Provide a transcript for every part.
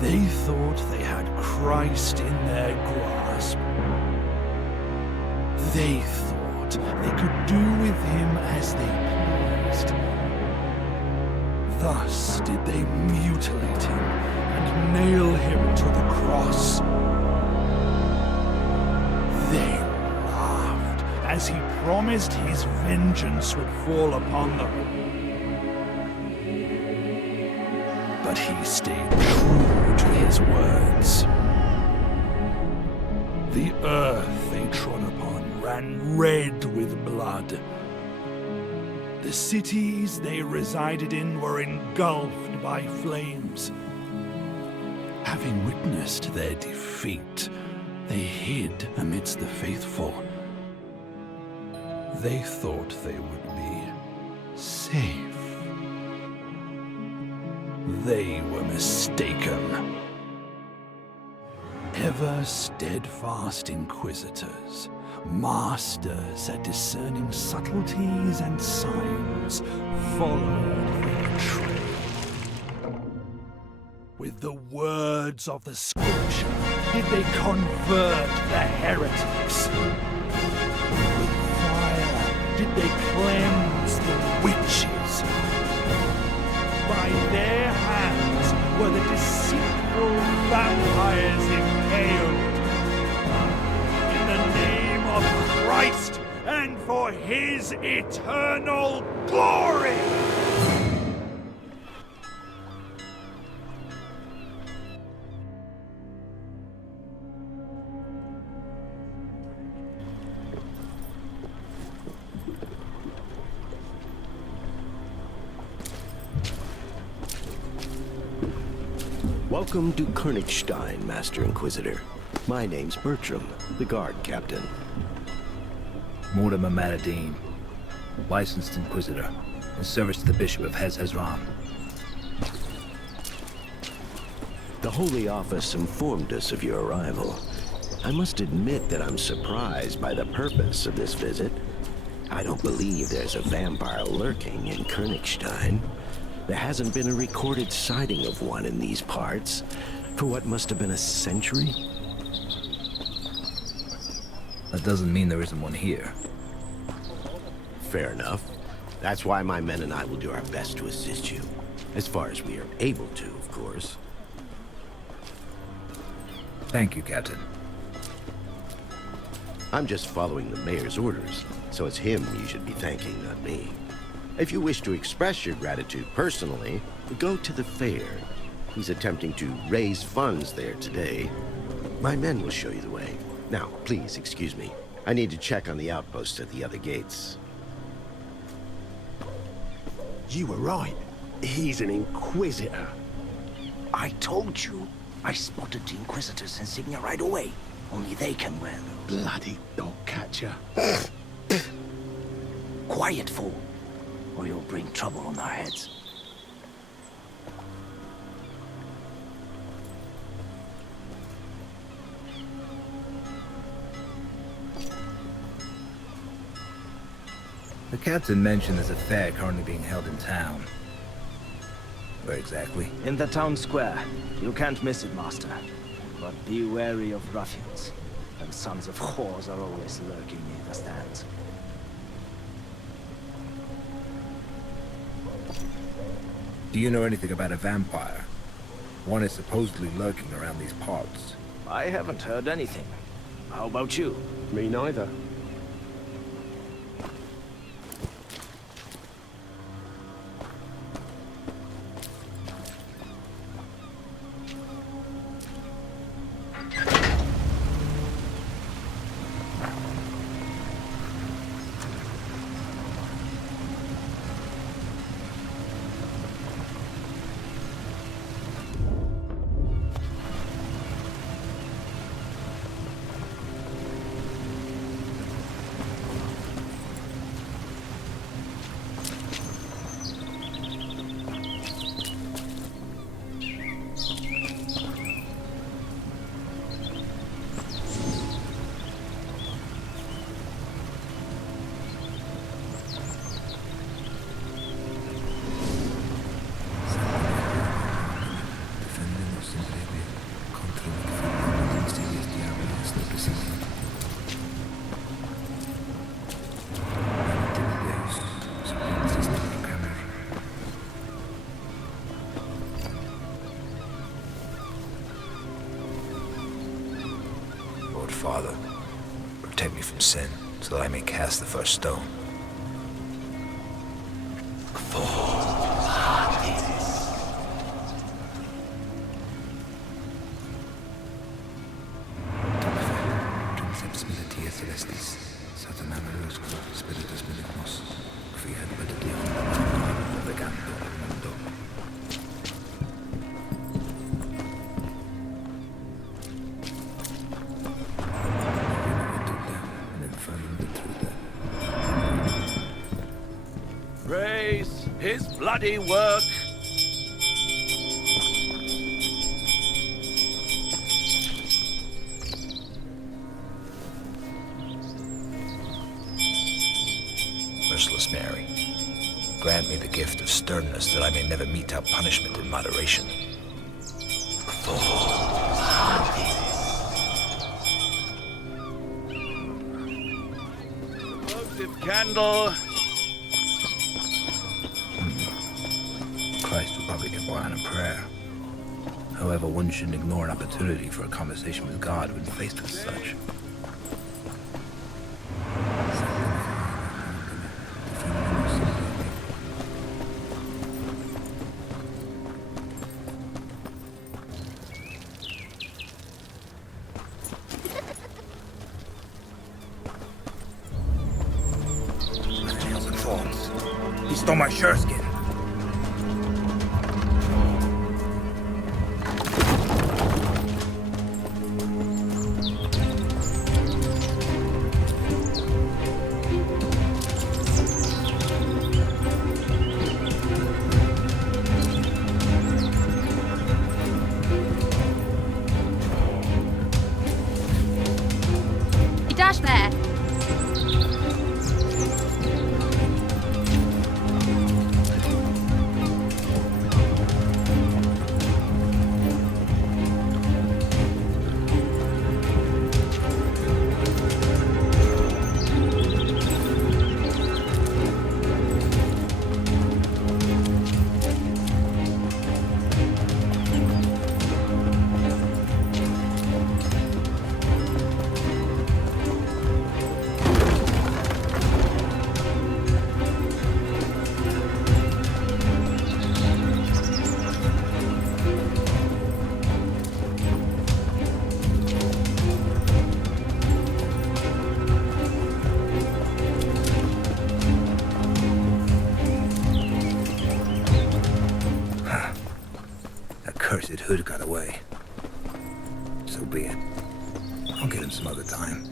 They thought they had Christ in their grasp. They thought they could do with him as they pleased. Thus did they mutilate him and nail him to the cross. They laughed as he promised his vengeance would fall upon them. But he stayed true to his words. The earth they trod upon ran red with blood. The cities they resided in were engulfed by flames. Having witnessed their defeat, they hid amidst the faithful. They thought they would be safe. They were mistaken. Ever steadfast Inquisitors, masters at discerning subtleties and signs, followed their trail. With the words of the Scripture did they convert the heretics. With fire did they cleanse the witches. By their hands were the deceitful vampires impaled. In the name of Christ and for his eternal glory! Welcome to Koenigstein, Master Inquisitor. My name's Bertram, the guard captain. Mordimer Madderdin, licensed Inquisitor, in service to the Bishop of Hez-Hezron. The Holy Office informed us of your arrival. I must admit that I'm surprised by the purpose of this visit. I don't believe there's a vampire lurking in Koenigstein. There hasn't been a recorded sighting of one in these parts for what must have been a century. That doesn't mean there isn't one here. Fair enough. That's why my men and I will do our best to assist you. As far as we are able to, of course. Thank you, Captain. I'm just following the mayor's orders, so it's him you should be thanking, not me. If you wish to express your gratitude personally, go to the fair. He's attempting to raise funds there today. My men will show you the way. Now, please excuse me. I need to check on the outposts at the other gates. You were right. He's an Inquisitor. I told you. I spotted the Inquisitors insignia right away. Only they can wear them. Bloody dog catcher. Quiet, fool, or you'll bring trouble on our heads. The captain mentioned there's a fair currently being held in town. Where exactly? In the town square. You can't miss it, Master. But be wary of ruffians. And sons of whores are always lurking near the stands. Do you know anything about a vampire? One is supposedly lurking around these parts. I haven't heard anything. How about you? Me neither. Father, protect me from sin, so that I may cast the first stone. Praise his bloody work. Merciless Mary, grant me the gift of sternness that I may never mete out punishment in moderation. Explosive candle. Christ would probably get by on a prayer. However, one shouldn't ignore an opportunity for a conversation with God when faced with such. Nails and thorns. He stole my sureskin. Dash there. Cursed hood got away. So be it. I'll get him some other time.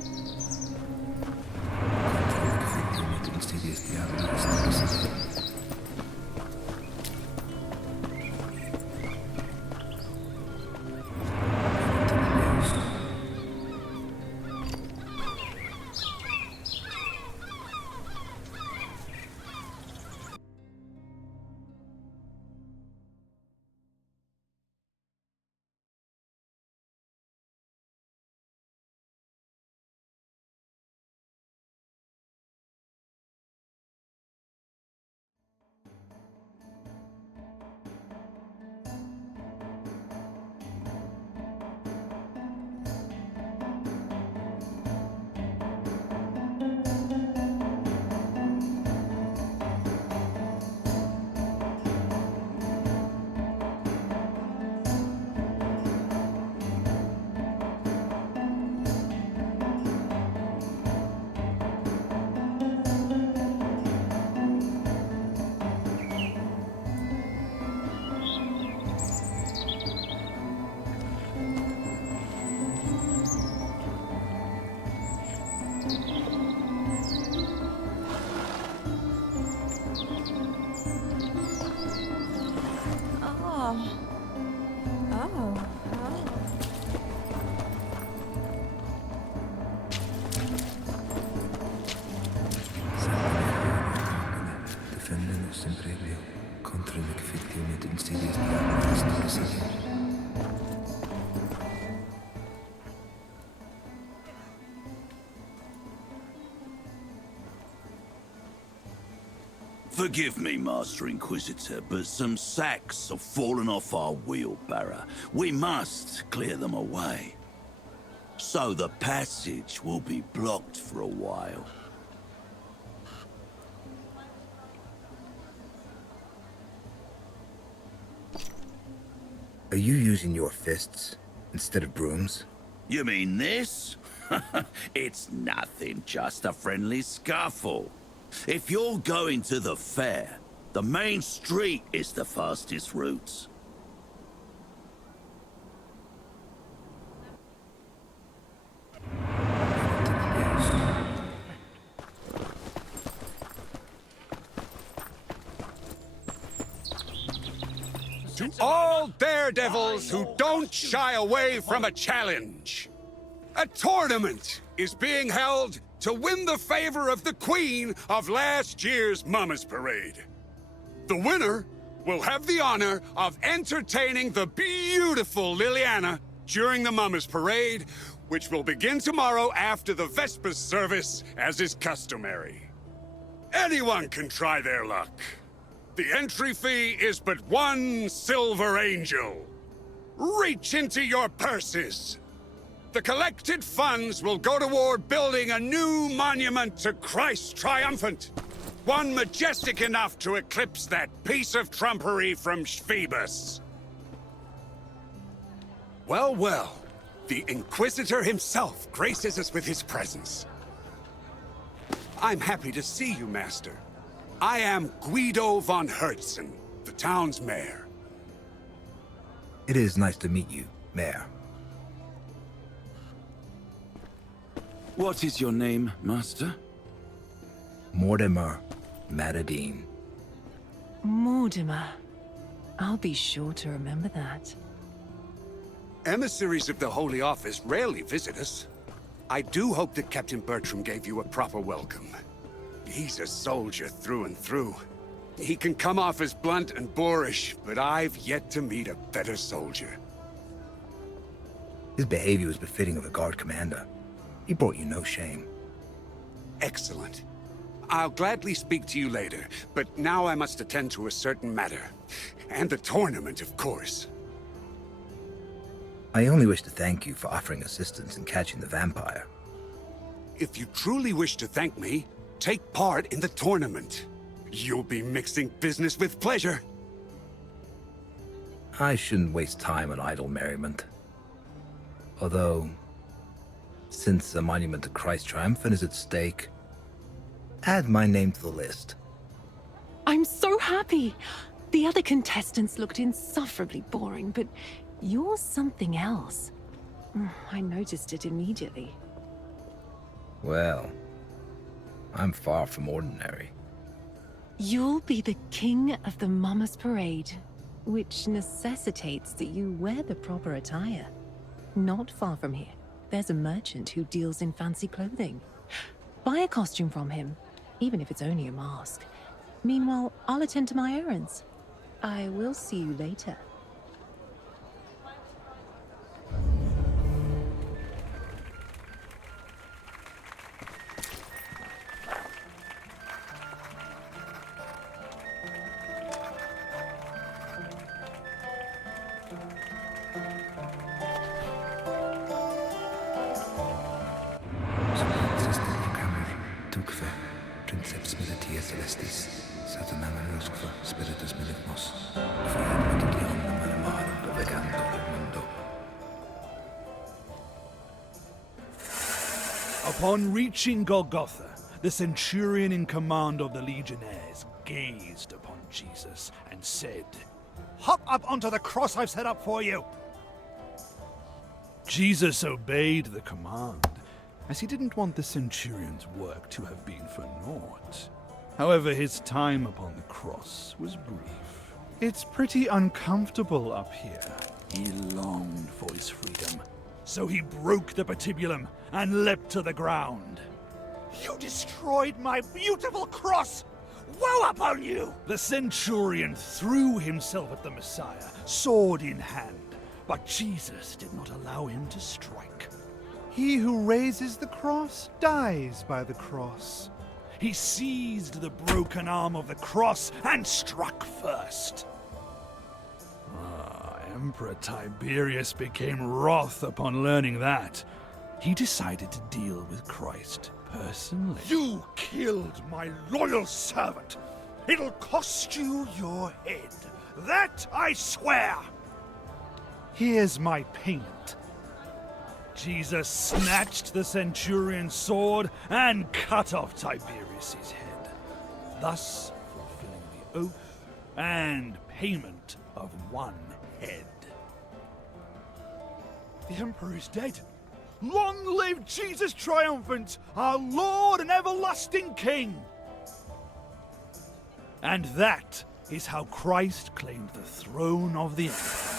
Forgive me, Master Inquisitor, but some sacks have fallen off our wheelbarrow. We must clear them away. So the passage will be blocked for a while. Are you using your fists instead of brooms? You mean this? It's nothing, just a friendly scuffle. If you're going to the fair, the main street is the fastest route. To all daredevils who don't shy away from a challenge. A tournament is being held to win the favor of the queen of last year's Mama's Parade. The winner will have the honor of entertaining the beautiful Liliana during the Mama's Parade, which will begin tomorrow after the Vespers service, as is customary. Anyone can try their luck. The entry fee is but 1 silver angel. Reach into your purses. The collected funds will go toward building a new monument to Christ Triumphant. One majestic enough to eclipse that piece of trumpery from Phoebus. Well, well, the Inquisitor himself graces us with his presence. I'm happy to see you, Master. I am Guido von Herzen, the town's mayor. It is nice to meet you, Mayor. What is your name, Master? Mordimer Madderdin. Mordimer. I'll be sure to remember that. Emissaries of the Holy Office rarely visit us. I do hope that Captain Bertram gave you a proper welcome. He's a soldier through and through. He can come off as blunt and boorish, but I've yet to meet a better soldier. His behavior was befitting of a guard commander. He brought you no shame. Excellent. I'll gladly speak to you later, but now I must attend to a certain matter. And the tournament, of course. I only wish to thank you for offering assistance in catching the vampire. If you truly wish to thank me, take part in the tournament. You'll be mixing business with pleasure. I shouldn't waste time on idle merriment. Although, since a monument to Christ Triumphant is at stake, add my name to the list. I'm so happy! The other contestants looked insufferably boring, but you're something else. I noticed it immediately. Well, I'm far from ordinary. You'll be the king of the Mama's Parade, which necessitates that you wear the proper attire. Not far from here, there's a merchant who deals in fancy clothing. Buy a costume from him, even if it's only a mask. Meanwhile, I'll attend to my errands. I will see you later. Upon reaching Golgotha, the centurion in command of the legionnaires gazed upon Jesus and said, "Hop up onto the cross I've set up for you!" Jesus obeyed the command, as he didn't want the centurion's work to have been for naught. However, his time upon the cross was brief. It's pretty uncomfortable up here. He longed for his freedom, so he broke the patibulum and leapt to the ground. "You destroyed my beautiful cross! Woe upon you!" The centurion threw himself at the Messiah, sword in hand, but Jesus did not allow him to strike. He who raises the cross dies by the cross. He seized the broken arm of the cross and struck first. Emperor Tiberius became wroth upon learning that, he decided to deal with Christ personally. You killed my loyal servant. It'll cost you your head. That I swear. Here's my payment. Jesus snatched the centurion's sword and cut off Tiberius's head, thus fulfilling the oath and payment of one head. The Emperor is dead. Long live Jesus triumphant, our Lord and everlasting King! And that is how Christ claimed the throne of the Empire.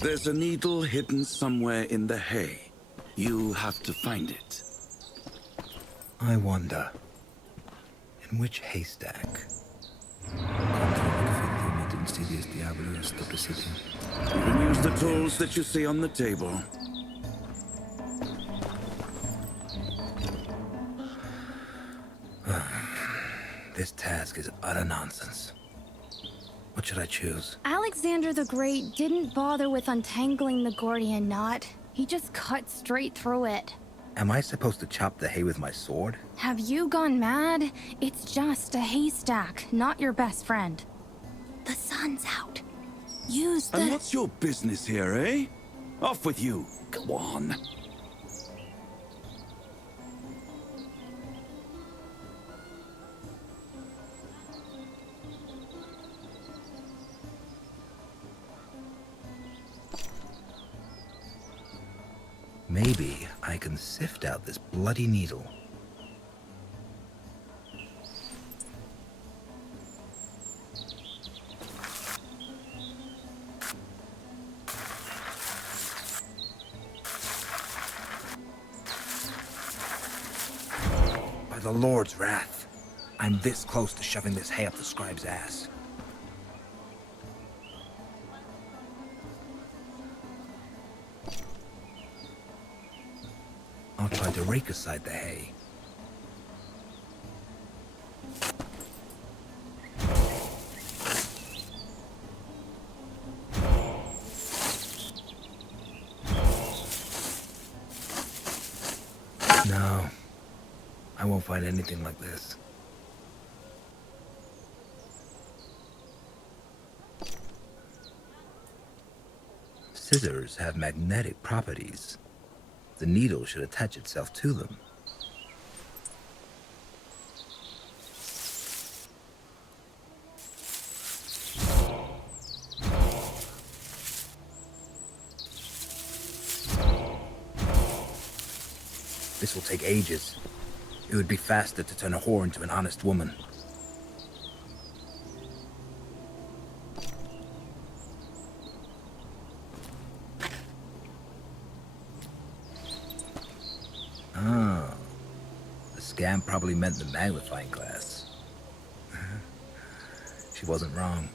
There's a needle hidden somewhere in the hay. You have to find it. I wonder, in which haystack? You can use the tools that you see on the table. This task is utter nonsense. What should I choose? Alexander the Great didn't bother with untangling the Gordian knot. He just cut straight through it. Am I supposed to chop the hay with my sword? Have you gone mad? It's just a haystack, not your best friend. The sun's out. Use the... And what's your business here, eh? Off with you. Go on. Maybe I can sift out this bloody needle. By the Lord's wrath, I'm this close to shoving this hay up the scribe's ass. I'll try to rake aside the hay. No, I won't find anything like this. Scissors have magnetic properties. The needle should attach itself to them. This will take ages. It would be faster to turn a whore into an honest woman. Oh. The scam probably meant the magnifying glass. She wasn't wrong.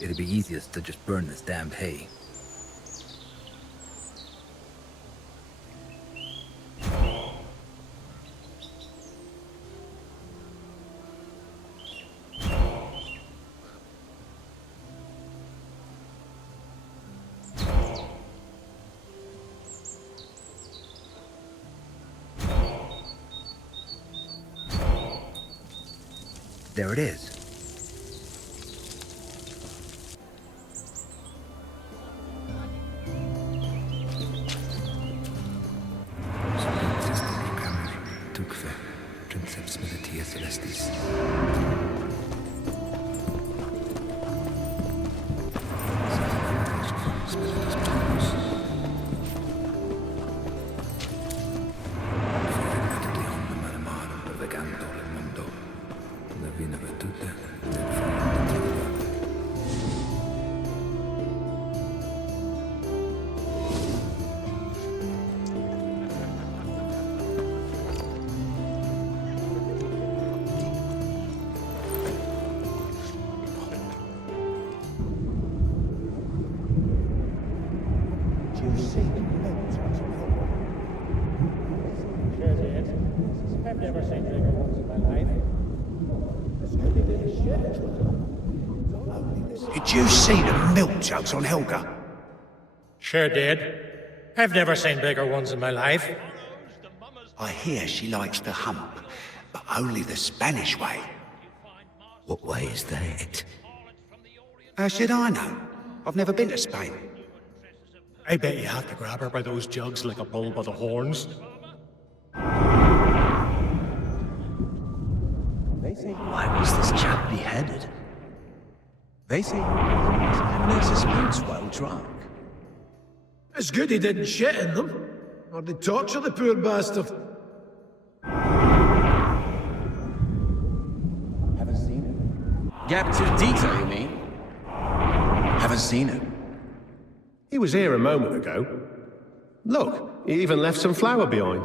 It'd be easiest to just burn this damned hay. There it is. Did you see the milk jugs on Helga? Sure did. I've never seen bigger ones in my life. I hear she likes to hump, but only the Spanish way. What way is that? How should I know? I've never been to Spain. I bet you have to grab her by those jugs like a bull by the horns. Why was this chap beheaded? They say there's his boots while drunk. It's good he didn't shit in them, or they'd torture the poor bastard. Haven't seen it. Gap to detail, you mean? Haven't seen it. He was here a moment ago. Look, he even left some flour behind.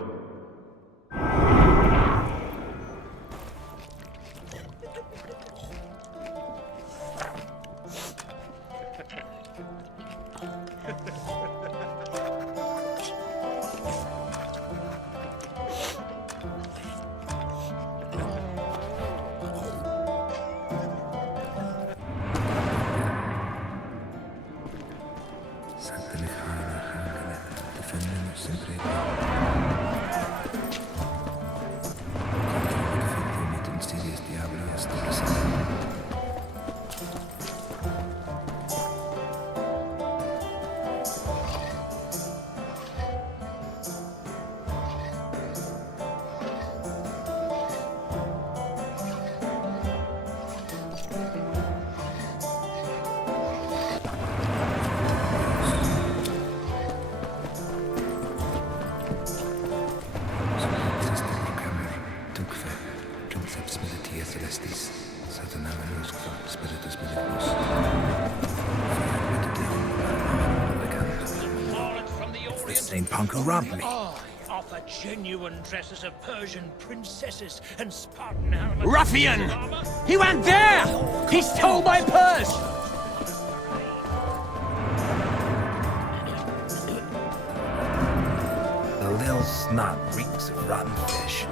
Same punk who robbed me. I offer genuine dresses of Persian princesses and Spartan helmets. Ruffian! He went there! He stole my purse! The little snot reeks of rotten fish.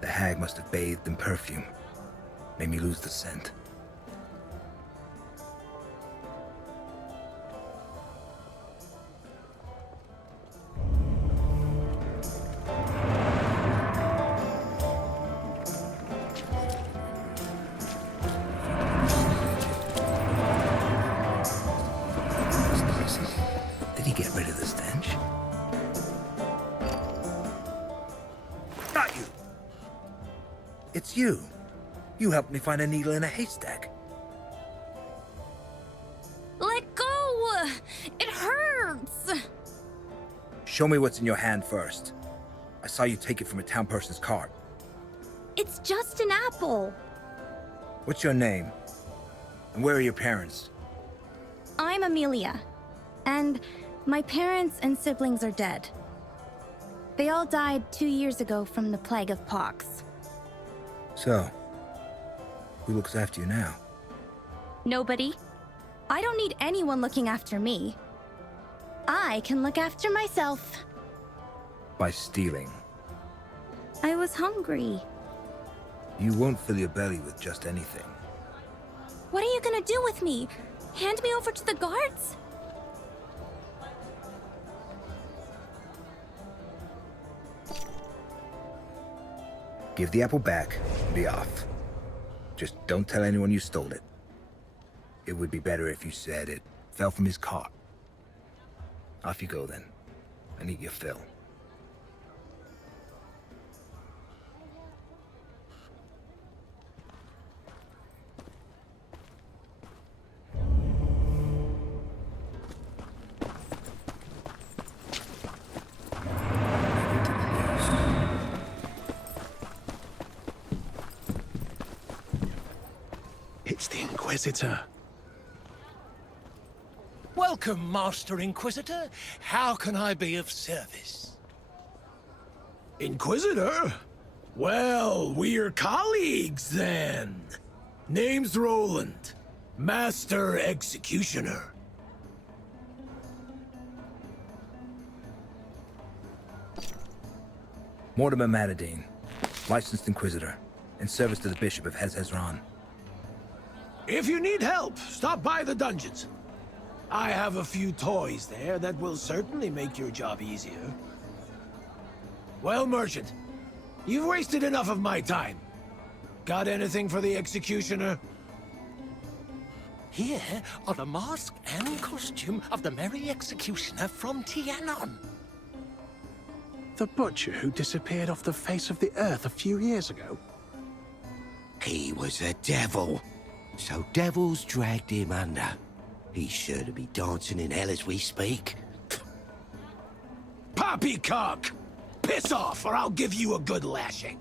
The hag must have bathed in perfume. Made me lose the scent. Did he get rid of the stench? Got you! It's you. You helped me find a needle in a haystack. Let go! It hurts! Show me what's in your hand first. I saw you take it from a town person's cart. It's just an apple. What's your name? And where are your parents? I'm Amelia. And my parents and siblings are dead. They all died 2 years ago from the plague of pox. So, who looks after you now? Nobody. I don't need anyone looking after me. I can look after myself. By stealing. I was hungry. You won't fill your belly with just anything. What are you gonna do with me? Hand me over to the guards? Give the apple back and be off. Just don't tell anyone you stole it. It would be better if you said it fell from his cart. Off you go then, and eat your fill. It's the Inquisitor. Welcome, Master Inquisitor. How can I be of service? Inquisitor? Well, we're colleagues then. Name's Roland, Master Executioner. Mordimer Madderdin, licensed Inquisitor, in service to the Bishop of Hezron. If you need help, stop by the dungeons. I have a few toys there that will certainly make your job easier. Well, Merchant, you've wasted enough of my time. Got anything for the Executioner? Here are the mask and costume of the Merry Executioner from Tianon. The butcher who disappeared off the face of the earth a few years ago? He was a devil. So devils dragged him under. He's sure to be dancing in hell as we speak. Poppycock! Piss off, or I'll give you a good lashing.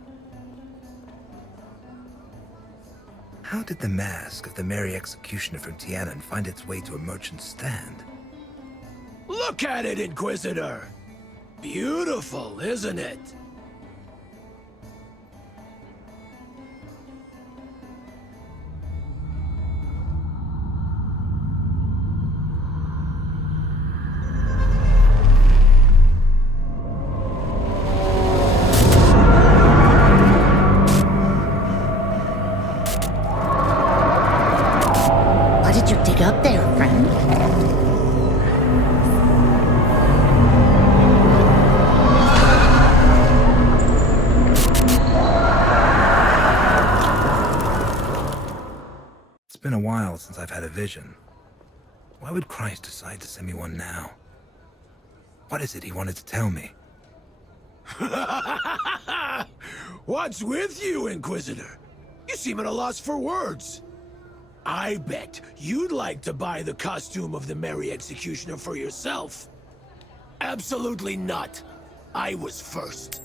How did the mask of the Merry Executioner from Tianon find its way to a merchant's stand? Look at it, Inquisitor! Beautiful, isn't it? What did you dig up there, friend? It's been a while since I've had a vision. Why would Christ decide to send me one now? What is it he wanted to tell me? What's with you, Inquisitor? You seem at a loss for words. I bet you'd like to buy the costume of the Merry Executioner for yourself. Absolutely not. I was first.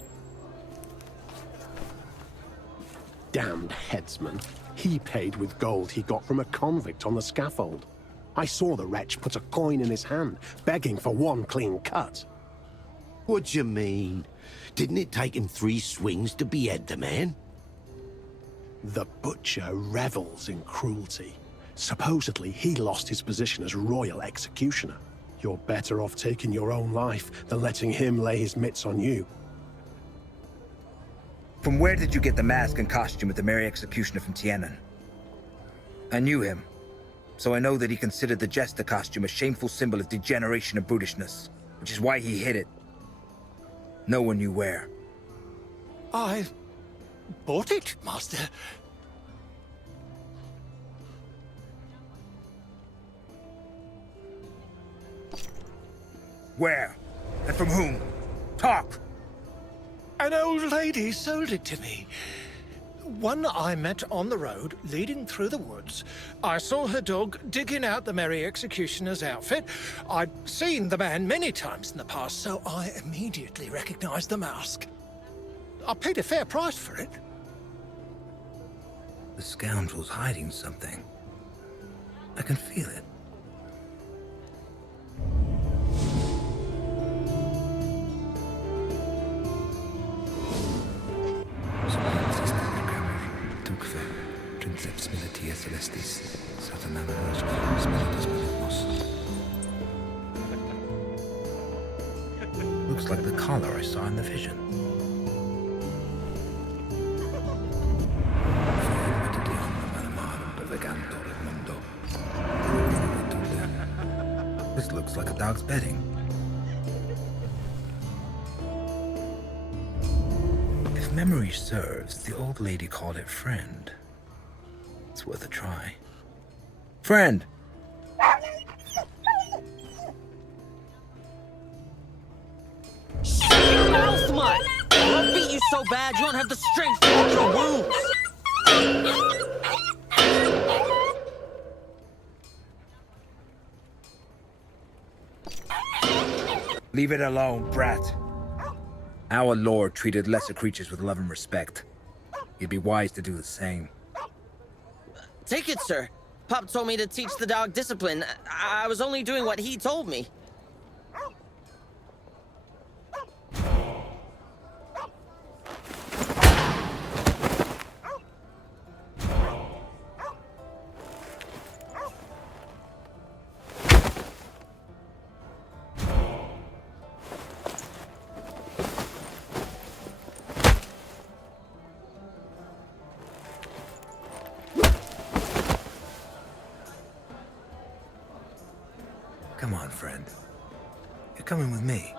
Damned headsman. He paid with gold he got from a convict on the scaffold. I saw the wretch put a coin in his hand, begging for one clean cut. What do you mean? Didn't it take him 3 swings to behead the man? The butcher revels in cruelty. Supposedly, he lost his position as royal executioner. You're better off taking your own life than letting him lay his mitts on you. From where did you get the mask and costume of the Merry Executioner from Tianon? I knew him, so I know that he considered the jester costume a shameful symbol of degeneration and brutishness, which is why he hid it. No one knew where. I bought it, Master. Where? And from whom? Talk! An old lady sold it to me. One I met on the road, leading through the woods. I saw her dog digging out the Merry Executioner's outfit. I'd seen the man many times in the past, so I immediately recognized the mask. I paid a fair price for it. The scoundrel's hiding something. I can feel it. Looks like the collar I saw in the vision. This looks like a dog's bedding. If memory serves, the old lady called it friend. It's worth a try. Friend! Shut your mouth, Mud! I'll beat you so bad you don't have the strength to hold your wounds! Leave it alone, brat. Our lord treated lesser creatures with love and respect. You'd be wise to do the same. Take it, sir. Pop told me to teach the dog discipline. I was only doing what he told me. Come on, friend. You're coming with me.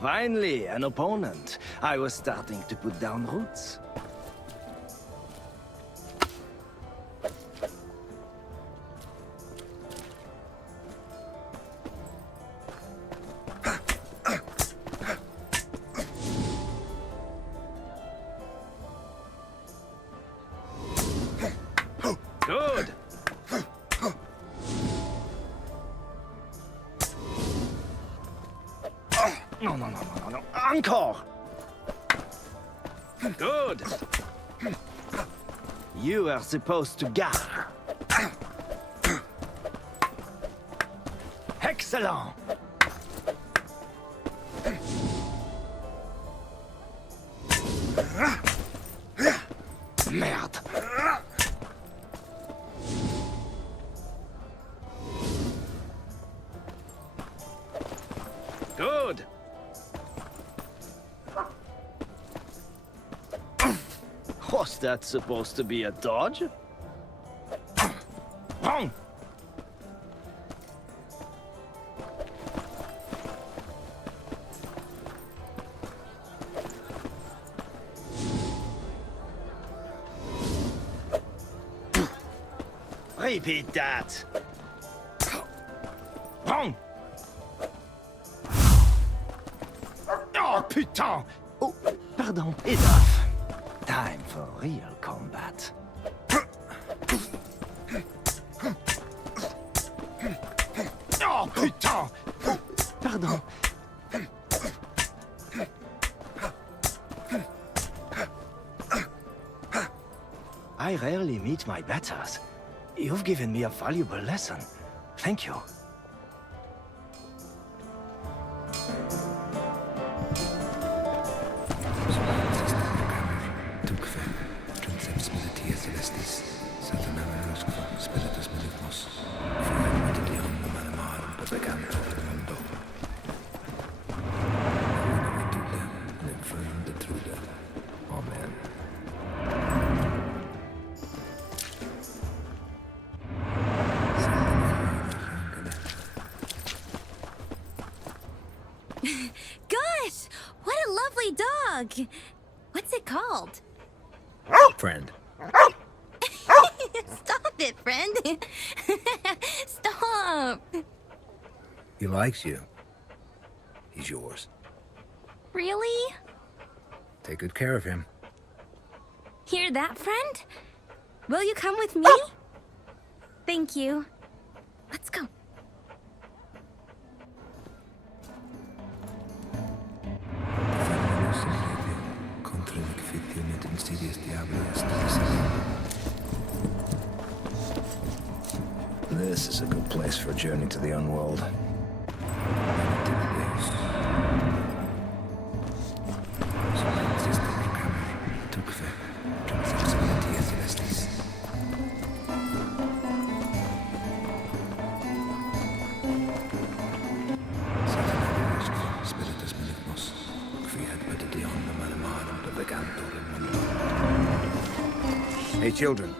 Finally, an opponent. I was starting to put down roots. Good. No. Encore! Good. You are supposed to guard. Excellent. Merde. Good. Was that supposed to be a dodge? Wrong! Repeat that! Wrong! Oh, putain! Oh, pardon, enough. Time for real combat. Oh, putain! Pardon. I rarely meet my betters. You've given me a valuable lesson. Thank you. Gosh, what a lovely dog! What's it called? Friend. Stop it, friend! Stop! He likes you. He's yours. Really? Take good care of him. Hear that, friend? Will you come with me? Thank you. Let's go. This is a good place for a journey to the unworld. Hey, children.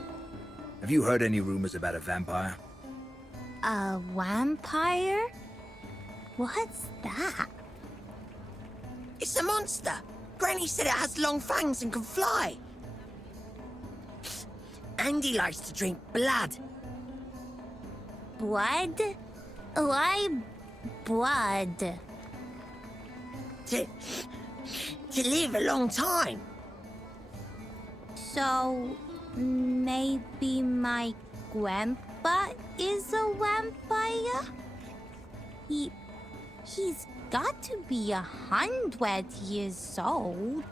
Have you heard any rumors about a vampire? A vampire? What's that? It's a monster. Granny said it has long fangs and can fly. And he likes to drink blood. Blood? Why blood? To live a long time. So, maybe my grandpa is a vampire? He's got to be 100 years old.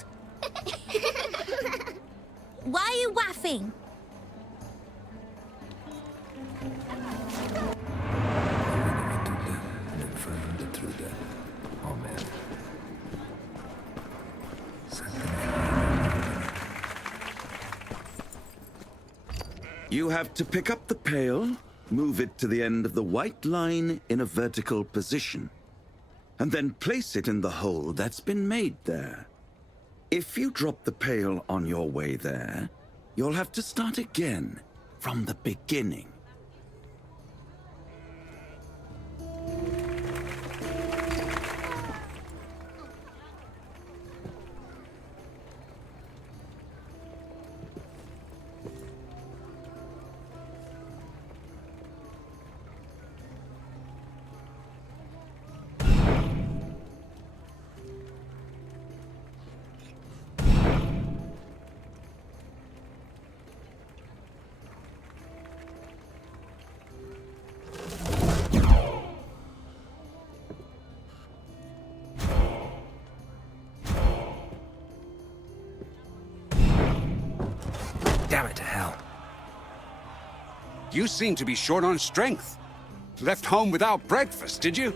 Why are you laughing? You have to pick up the pail, move it to the end of the white line in a vertical position, and then place it in the hole that's been made there. If you drop the pail on your way there, you'll have to start again from the beginning. Damn it to hell. You seem to be short on strength. Left home without breakfast, did you?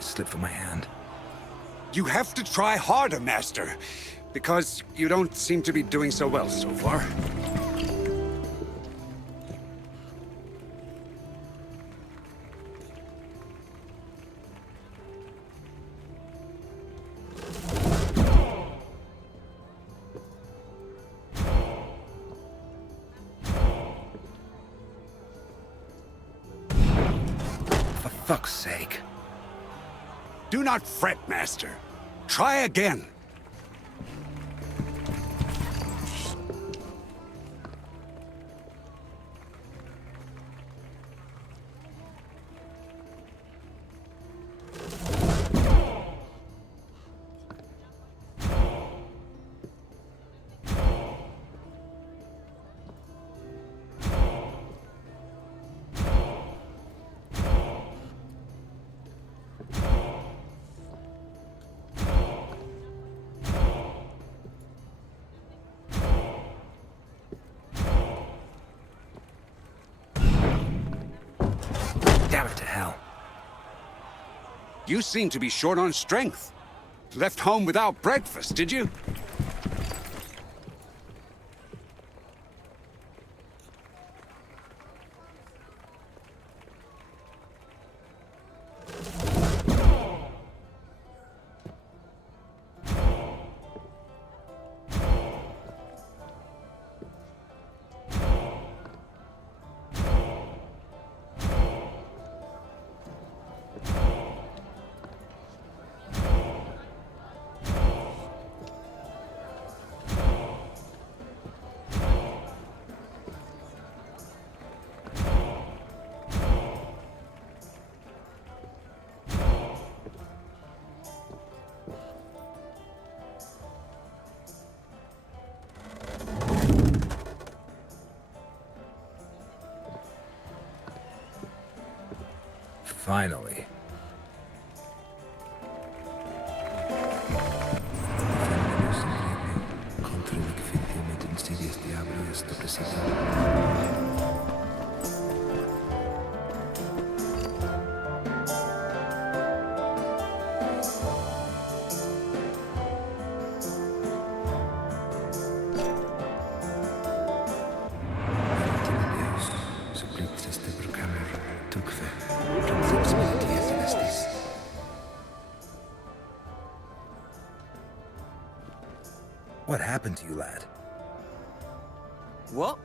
Slipped from my hand. You have to try harder, Master, because you don't seem to be doing so well so far. For fuck's sake. Do not fret, Master. Try again. You seem to be short on strength. Left home without breakfast, did you? Finally. What happened to you, lad? What?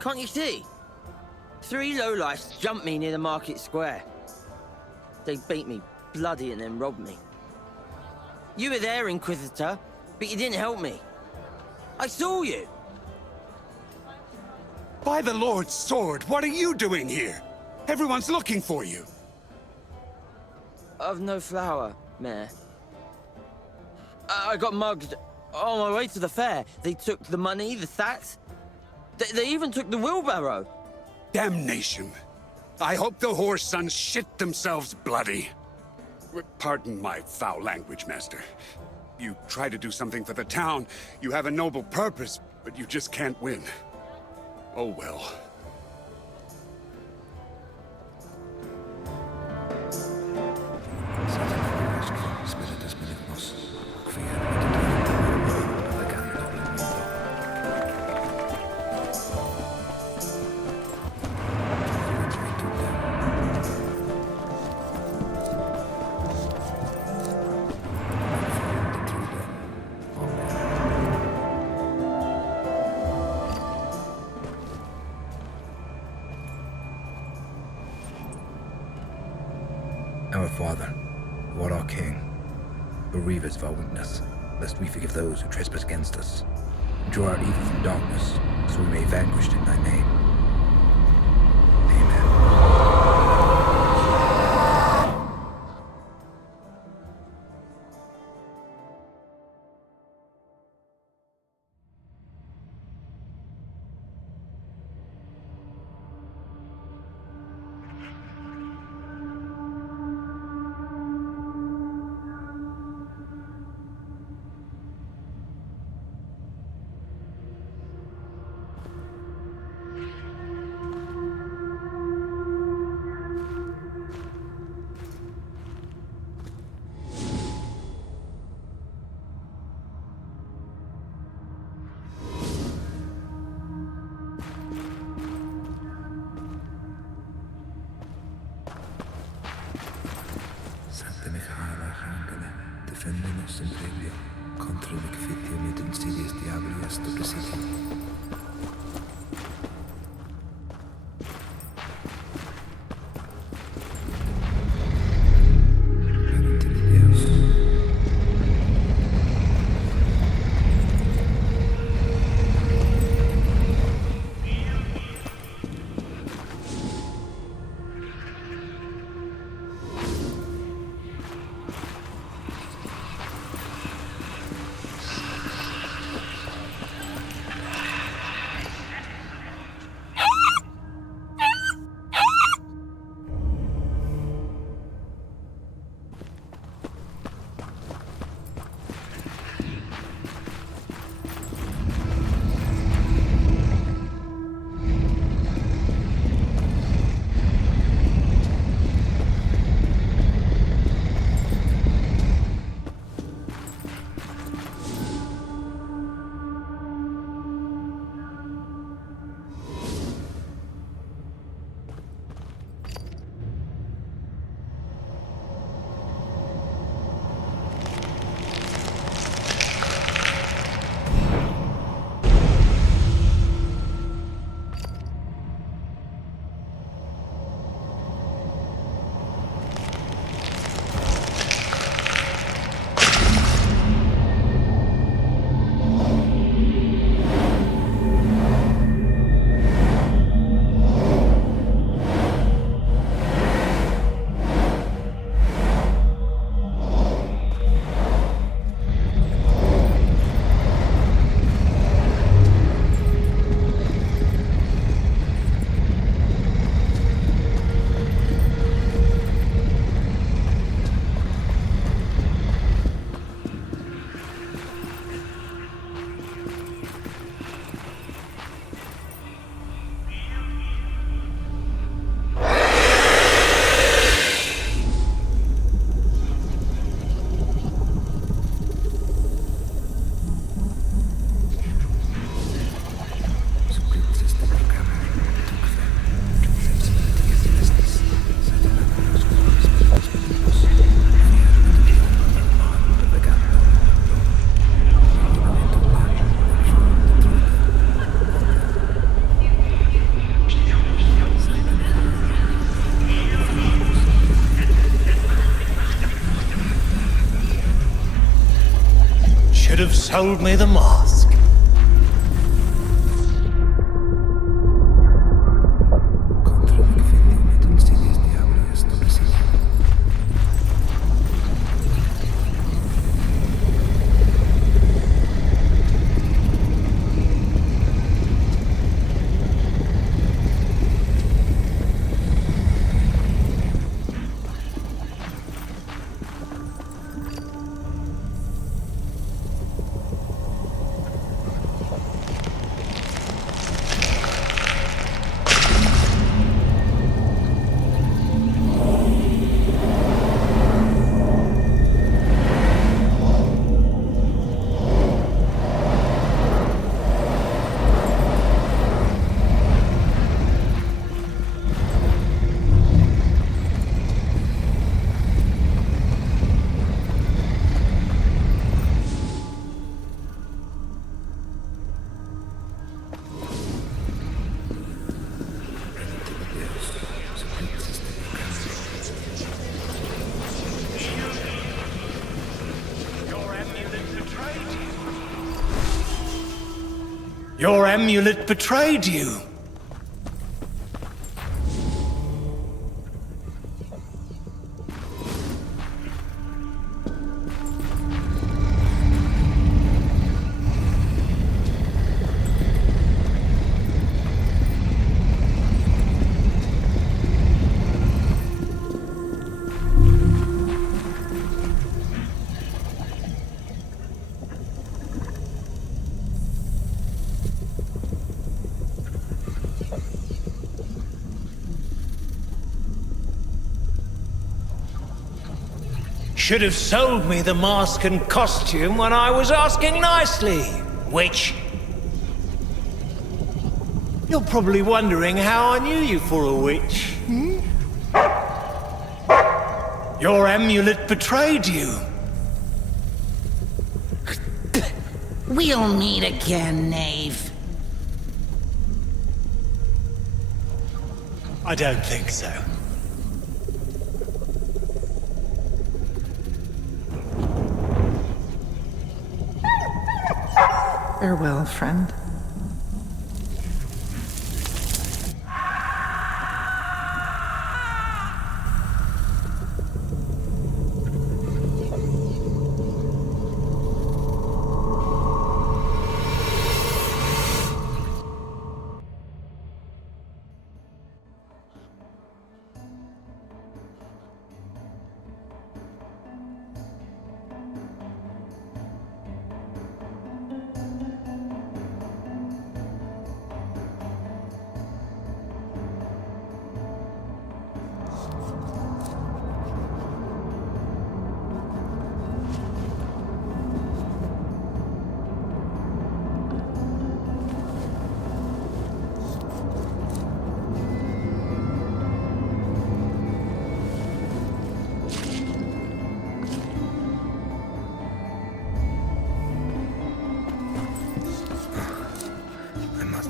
Can't you see? 3 lowlifes jumped me near the market square. They beat me bloody and then robbed me. You were there, Inquisitor, but you didn't help me. I saw you! By the Lord's sword, what are you doing here? Everyone's looking for you. I've no flour, Mayor. I got mugged on my way to the fair. They took the money, the sacks. They even took the wheelbarrow. Damnation. I hope the whore sons shit themselves bloody. Pardon my foul language, Master. You try to do something for the town. You have a noble purpose, but you just can't win. Oh well. Our Father, who art our King, bereave us of our weakness, lest we forgive those who trespass against us. Draw out evil from darkness, so we may vanquish it in thy name. Defendernos en previo contra el Inquisitor mit insidias diabolias do presidio. sold me the mask. Your amulet betrayed you. Should have sold me the mask and costume when I was asking nicely, witch. You're probably wondering how I knew you for a witch, hmm? Your amulet betrayed you. We'll meet again, knave. I don't think so. Farewell, friend.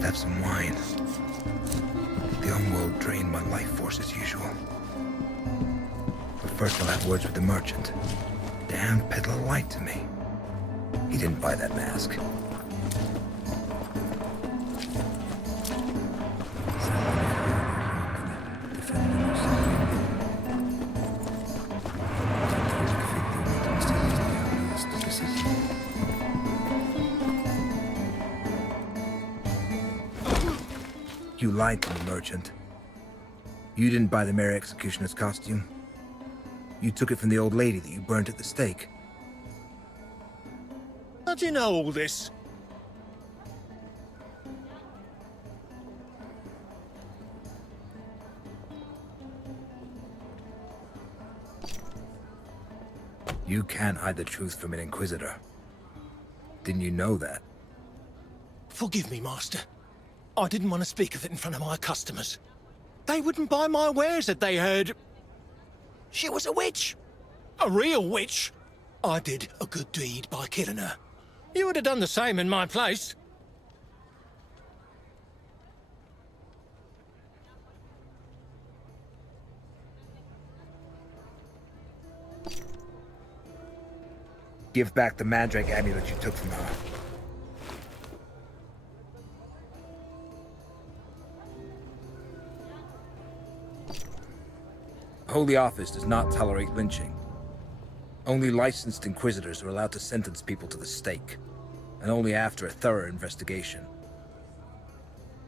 Have some wine. The Unworld drained my life force as usual. But first I'll have words with the merchant. Damn peddler lied to me. He didn't buy that mask. You lied to me, merchant. You didn't buy the Mary Executioner's costume. You took it from the old lady that you burnt at the stake. How do you know all this? You can't hide the truth from an Inquisitor. Didn't you know that? Forgive me, Master. I didn't want to speak of it in front of my customers. They wouldn't buy my wares if they heard she was a witch. A real witch. I did a good deed by killing her. You would have done the same in my place. Give back the Mandrake amulet you took from her. The Holy Office does not tolerate lynching. Only licensed Inquisitors are allowed to sentence people to the stake, and only after a thorough investigation.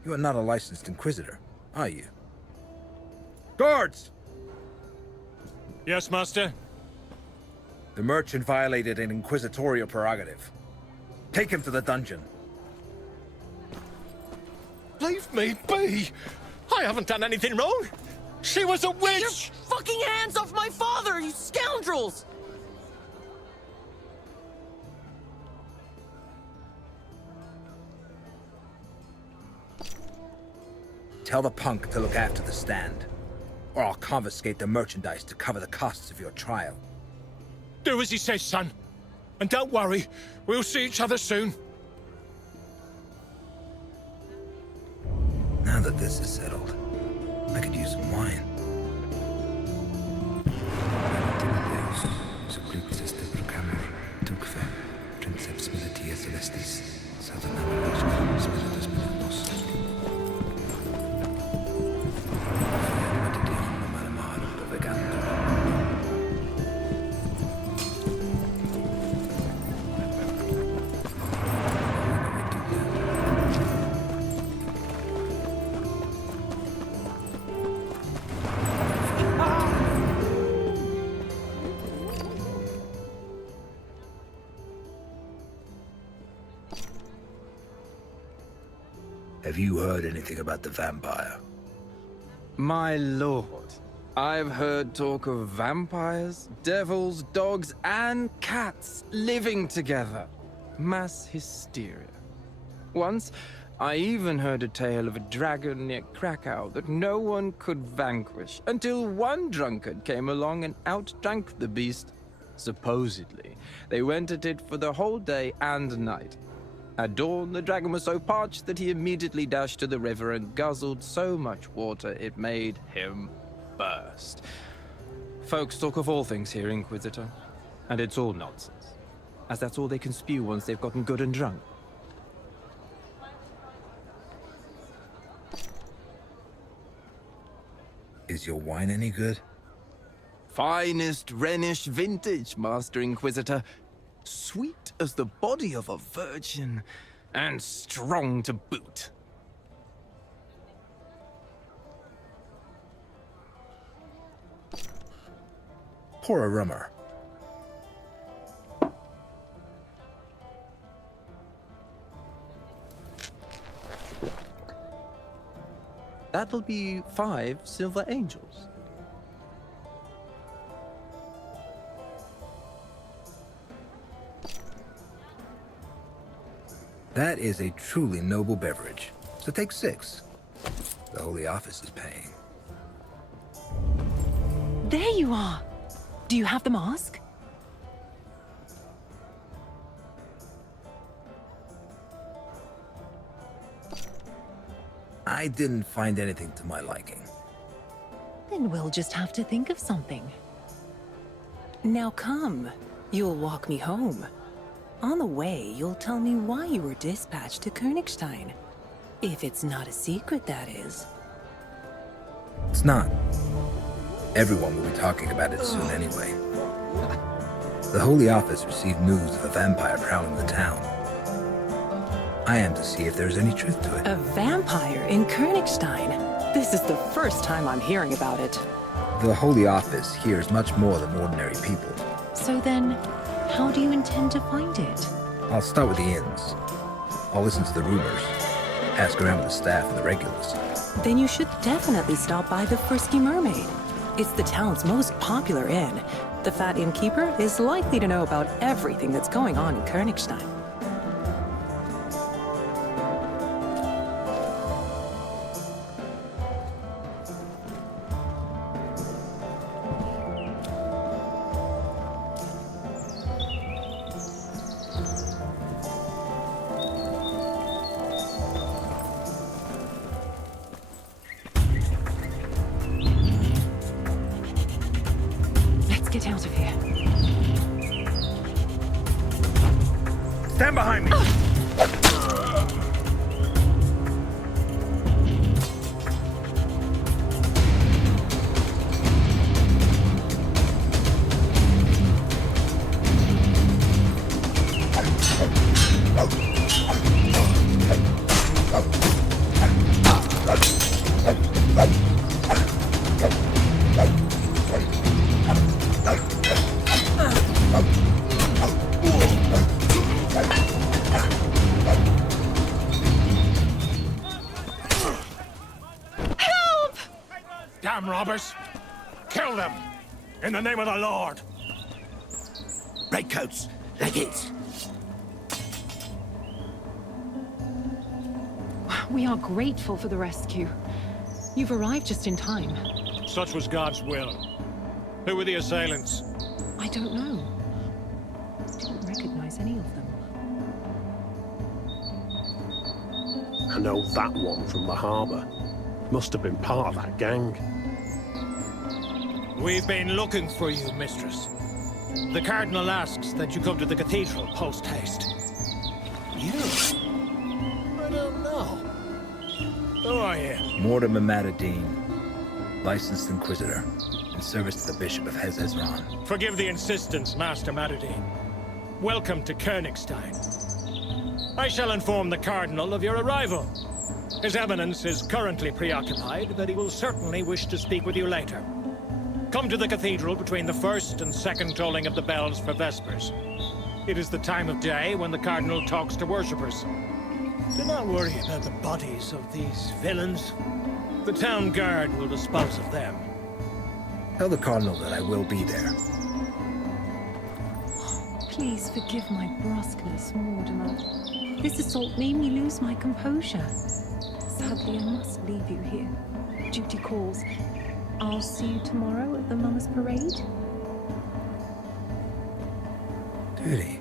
You are not a licensed Inquisitor, are you? Guards! Yes, Master? The merchant violated an inquisitorial prerogative. Take him to the dungeon. Leave me be! I haven't done anything wrong! She was a witch! Get your fucking hands off my father, you scoundrels! Tell the punk to look after the stand, or I'll confiscate the merchandise to cover the costs of your trial. Do as he says, son. And don't worry, we'll see each other soon. Now that this is settled, I could use some wine. Have you heard anything about the vampire? My lord, I've heard talk of vampires, devils, dogs, and cats living together. Mass hysteria. Once, I even heard a tale of a dragon near Krakow that no one could vanquish until one drunkard came along and outdrank the beast. Supposedly, they went at it for the whole day and night. At dawn, the dragon was so parched that he immediately dashed to the river and guzzled so much water it made him burst. Folks talk of all things here, Inquisitor, and it's all nonsense, as that's all they can spew once they've gotten good and drunk. Is your wine any good? Finest Rhenish vintage, Master Inquisitor. Sweet as the body of a virgin, and strong to boot. Pour a rummer. That'll be 5 silver angels. That is a truly noble beverage. So take 6. The Holy Office is paying. There you are. Do you have the mask? I didn't find anything to my liking. Then we'll just have to think of something. Now come. You'll walk me home. On the way, you'll tell me why you were dispatched to Koenigstein. If it's not a secret, that is. It's not. Everyone will be talking about it soon anyway. The Holy Office received news of a vampire prowling the town. I am to see if there's any truth to it. A vampire in Koenigstein? This is the first time I'm hearing about it. The Holy Office hears much more than ordinary people. So then, how do you intend to find it? I'll start with the inns. I'll listen to the rumors. Ask around with the staff and the regulars. Then you should definitely stop by the Frisky Mermaid. It's the town's most popular inn. The fat innkeeper is likely to know about everything that's going on in Koenigstein. Get out of here. Stand behind me! Damn robbers! Kill them! In the name of the Lord! Redcoats, legate! We are grateful for the rescue. You've arrived just in time. Such was God's will. Who were the assailants? I don't know. I didn't recognize any of them. I know that one from the harbor. Must have been part of that gang. We've been looking for you, mistress. The Cardinal asks that you come to the cathedral post-haste. You? I don't know. Who are you? Mordimer Madderdin, licensed Inquisitor, in service to the Bishop of Hezezran. Forgive the insistence, Master Madderdin. Welcome to Koenigstein. I shall inform the Cardinal of your arrival. His Eminence is currently preoccupied, but he will certainly wish to speak with you later. Come to the cathedral between the first and second tolling of the bells for Vespers. It is the time of day when the Cardinal talks to worshippers. Do not worry about the bodies of these villains. The town guard will dispose of them. Tell the Cardinal that I will be there. Please forgive my brusqueness, Mortimer. This assault made me lose my composure. Sadly, I must leave you here. Duty calls. I'll see you tomorrow at the Mama's Parade. Duty?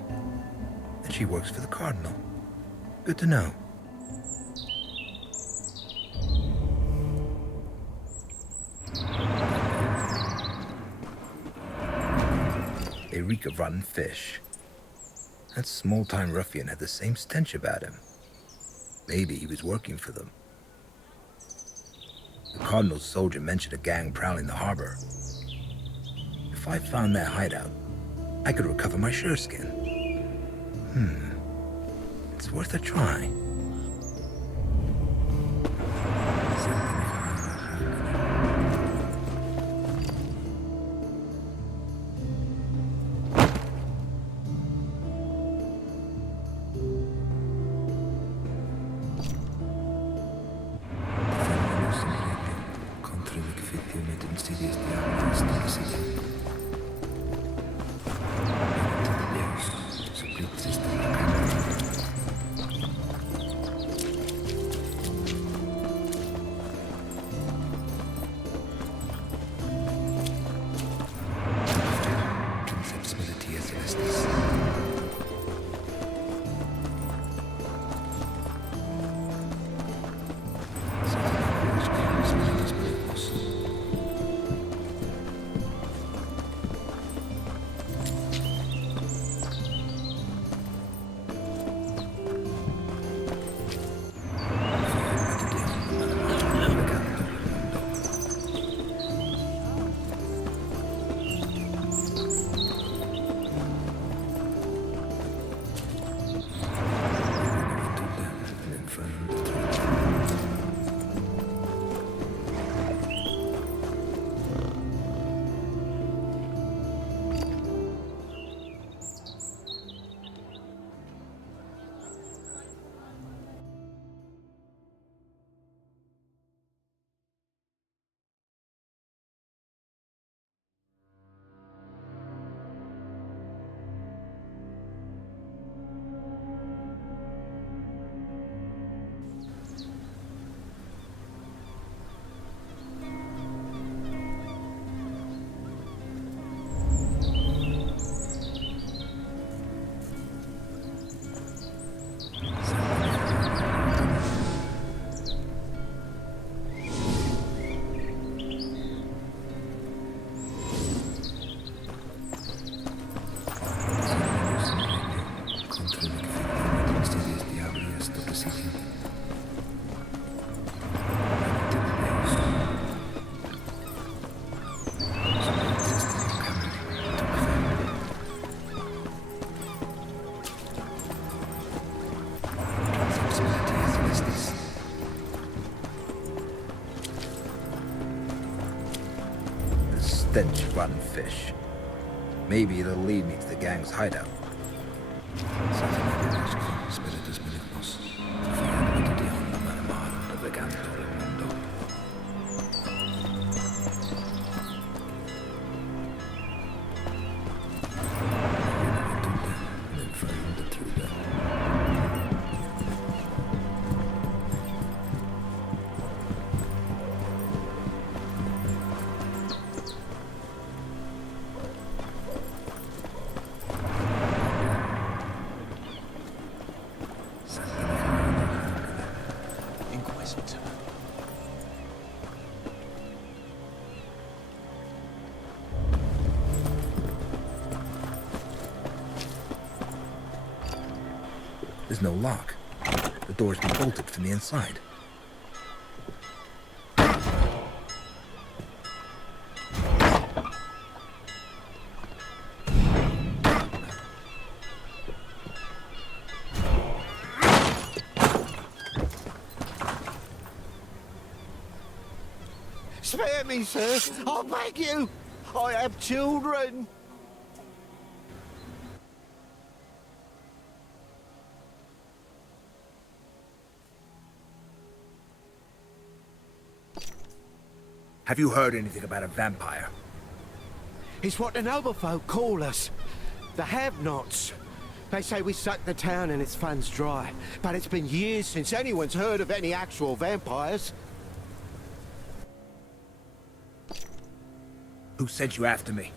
And she works for the Cardinal. Good to know. They reek of rotten fish. That small-time ruffian had the same stench about him. Maybe he was working for them. The Cardinal's soldier mentioned a gang prowling the harbor. If I found that hideout, I could recover my sureskin. It's worth a try. stench of rotten fish. Maybe it'll lead me to the gang's hideout. Inquisitor. There's no lock. The door's been bolted from the inside. Spare me, sir. I beg you. I have children. Have you heard anything about a vampire? It's what the noble folk call us. The have-nots. They say we suck the town and its funds dry. But it's been years since anyone's heard of any actual vampires. Who sent you after me?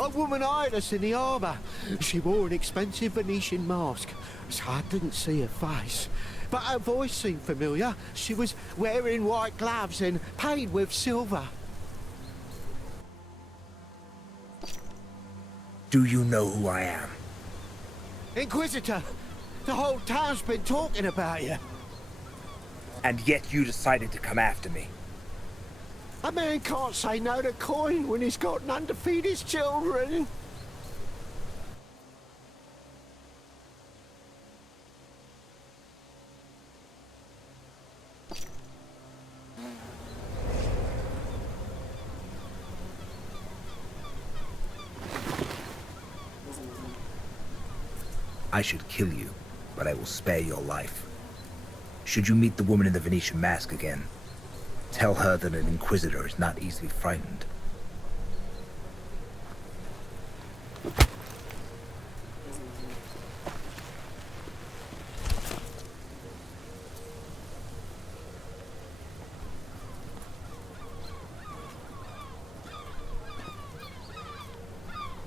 A woman eyed us in the harbour. She wore an expensive Venetian mask, so I didn't see her face. But her voice seemed familiar. She was wearing white gloves and paid with silver. Do you know who I am? Inquisitor! The whole town's been talking about you. And yet you decided to come after me. A man can't say no to coin when he's got none to feed his children. I should kill you, but I will spare your life. Should you meet the woman in the Venetian mask again, tell her that an Inquisitor is not easily frightened.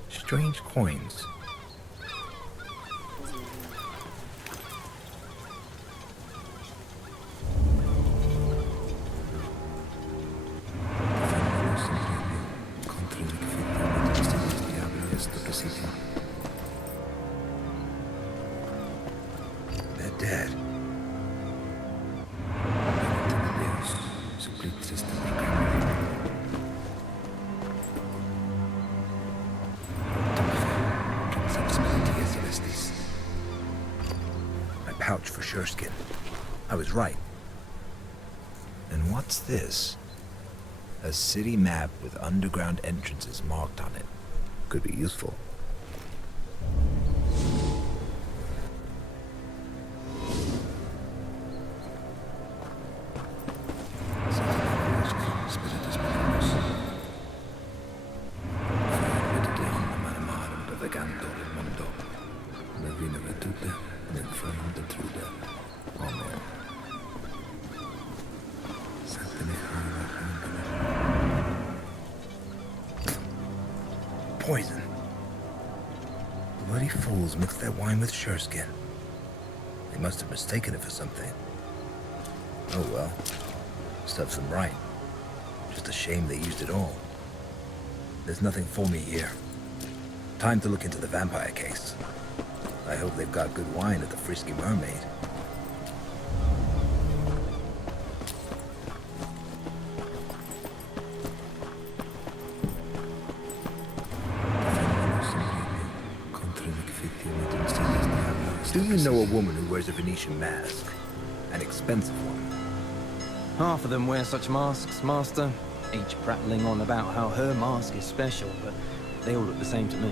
Strange coins. They're dead. My pouch for sureskin. I was right. And what's this? A city map with underground entrances marked on it. Could be useful. Poison. Bloody fools mixed their wine with sureskin. They must have mistaken it for something. Oh well. Serves them right. Just a shame they used it all. There's nothing for me here. Time to look into the vampire case. I hope they've got good wine at the Frisky Mermaid. Do you know a woman who wears a Venetian mask? An expensive one. Half of them wear such masks, Master. each prattling on about how her mask is special, but they all look the same to me.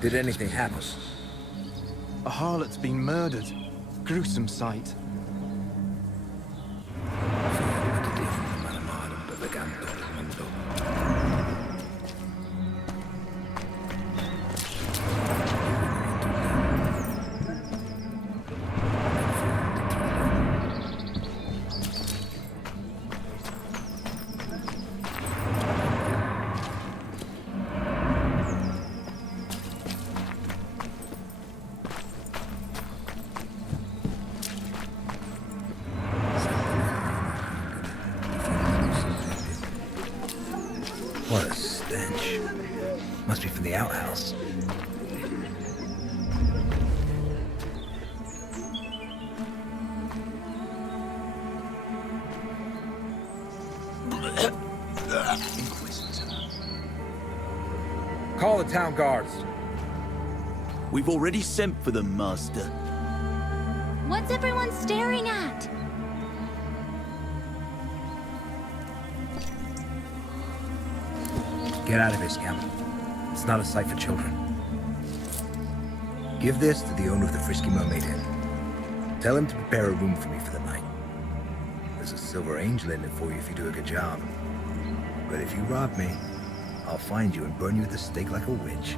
Did anything happen? A harlot's been murdered. Gruesome sight. What a stench. Must be from the outhouse. Inquisitor. Call the town guards. We've already sent for them, Master. What's everyone staring at? Get out of here, scamp. It's not a sight for children. Give this to the owner of the Frisky Mermaid Inn. Tell him to prepare a room for me for the night. There's a silver angel in it for you if you do a good job. But if you rob me, I'll find you and burn you at the stake like a witch.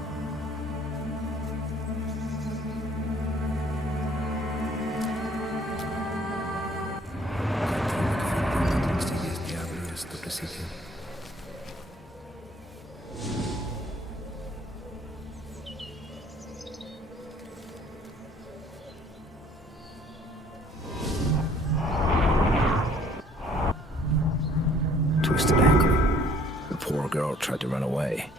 Twisted ankle. The poor girl tried to run away.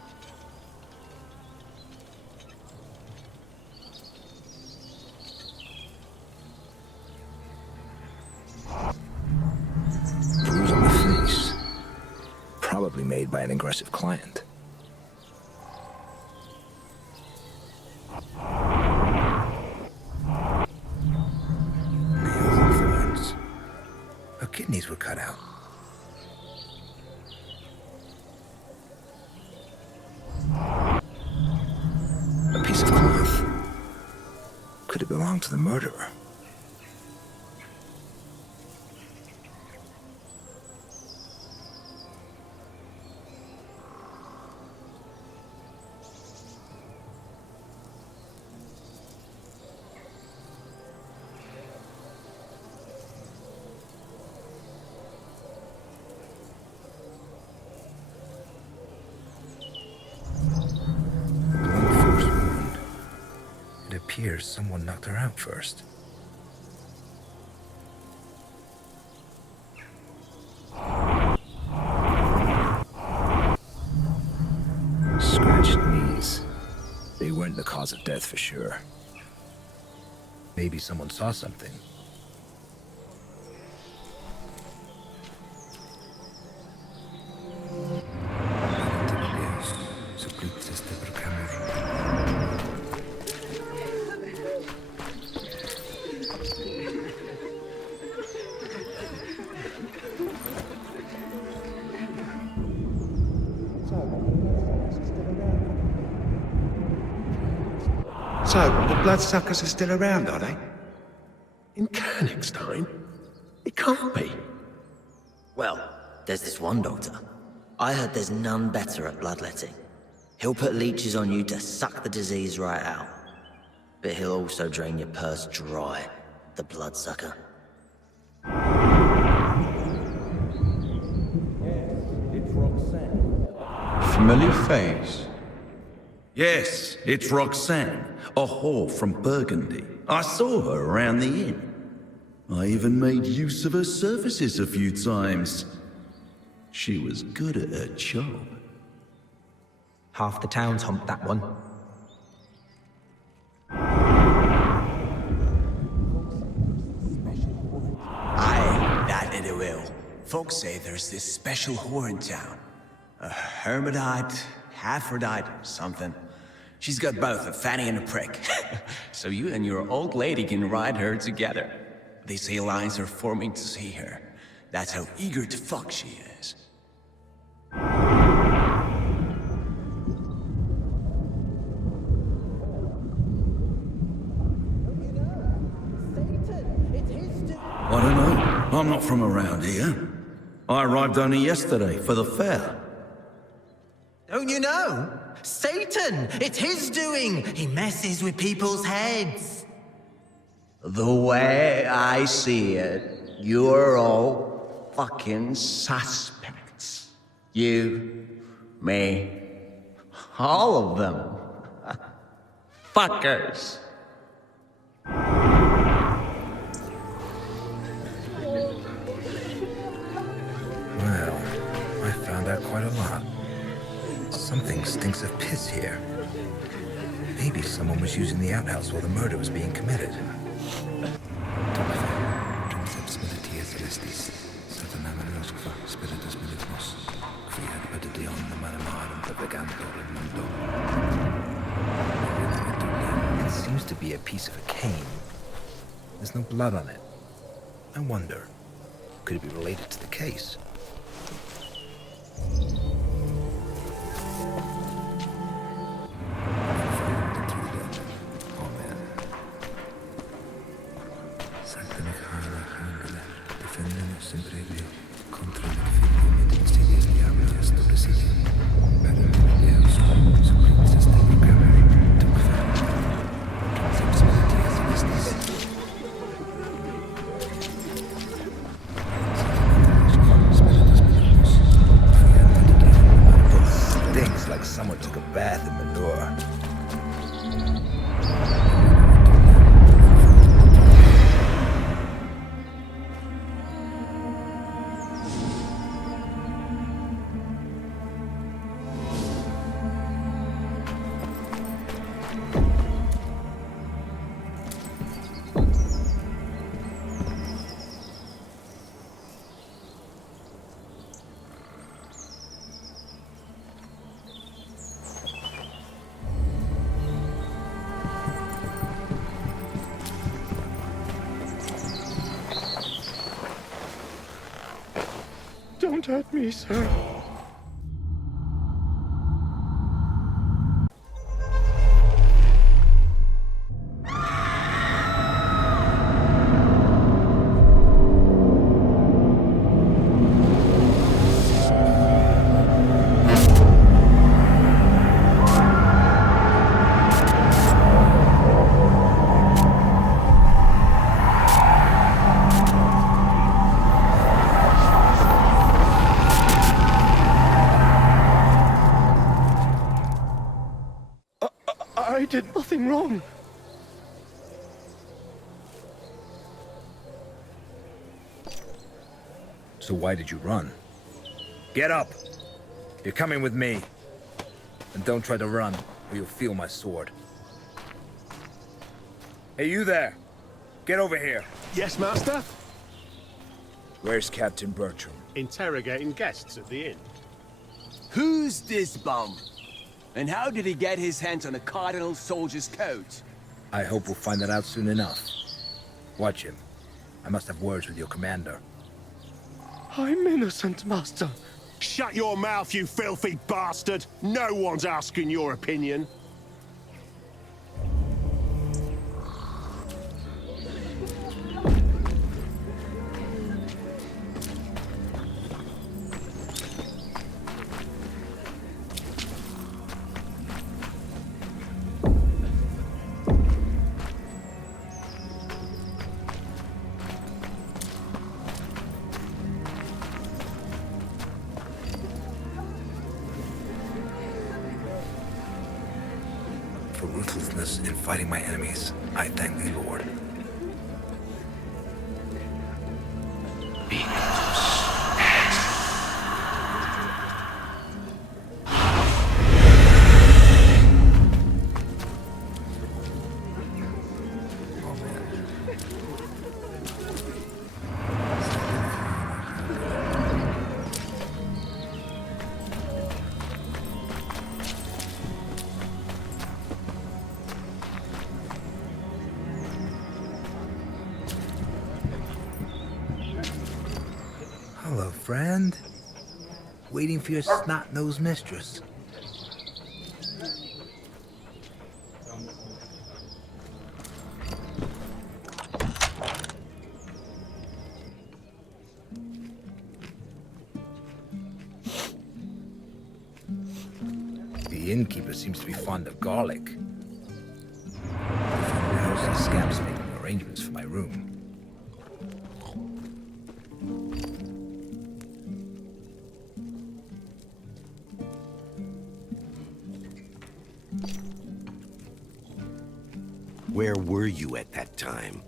Bruise on the face. Probably made by an aggressive client. Nails and thorns. Her kidneys were cut out. A piece of cloth. Could it belong to the murderer? appears someone knocked her out first. Scratched knees. They weren't the cause of death for sure. Maybe someone saw something. So, the bloodsuckers are still around, are they? In Koenigstein? It can't be. Well, there's this one doctor. I heard there's none better at bloodletting. He'll put leeches on you to suck the disease right out. But he'll also drain your purse dry, the bloodsucker. Familiar face. Yes, it's Roxanne, a whore from Burgundy. I saw her around the inn. I even made use of her services a few times. She was good at her job. Half the town's humped that one. Aye, that it will. Folks say there's this special whore in town. A hermitite, Aphrodite, something. She's got both a fanny and a prick. So you and your old lady can ride her together. They say lines are forming to see her. That's how eager to fuck she is. I don't know. I'm not from around here. I arrived only yesterday for the fair. Don't you know? Satan! It's his doing! He messes with people's heads. The way I see it, you're all fucking suspects. You, me, all of them. Fuckers. Well, I found out quite a lot. Something stinks of piss here. Maybe someone was using the outhouse while the murder was being committed. It seems to be a piece of a cane. There's no blood on it. I wonder, could it be related to the case? Someone took a bath in manure. Don't hurt me, sir. I did nothing wrong. So why did you run? Get up! You're coming with me. And don't try to run, or you'll feel my sword. Hey, you there! Get over here! Yes, Master? Where's Captain Bertram? Interrogating guests at the inn. Who's this bum? And how did he get his hands on a cardinal soldier's coat? I hope we'll find that out soon enough. Watch him. I must have words with your commander. I'm innocent, Master. Shut your mouth, you filthy bastard! No one's asking your opinion. For ruthlessness in fighting my enemies, I thank thee, Lord. Hello, friend. Waiting for your snot-nosed mistress. The innkeeper seems to be fond of garlic. The scamps making arrangements for my room. Where were you at that time?